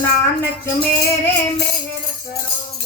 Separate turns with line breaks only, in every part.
नानक मेरे मेहर करो।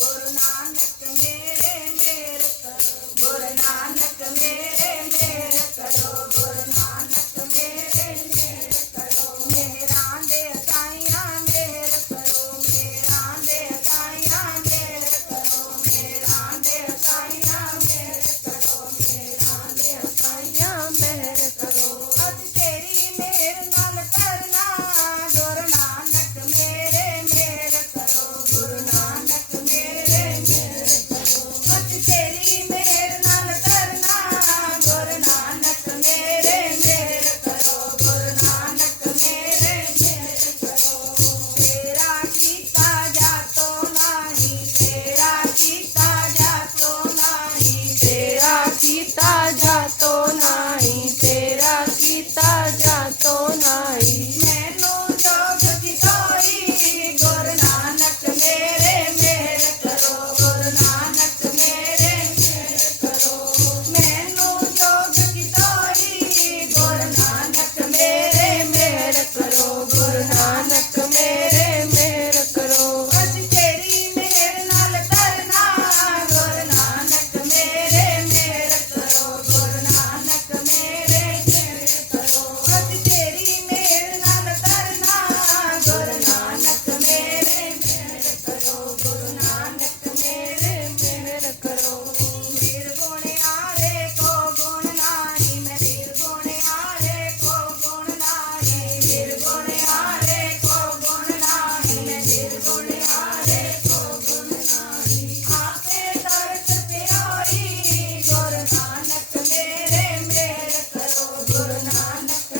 Thank you.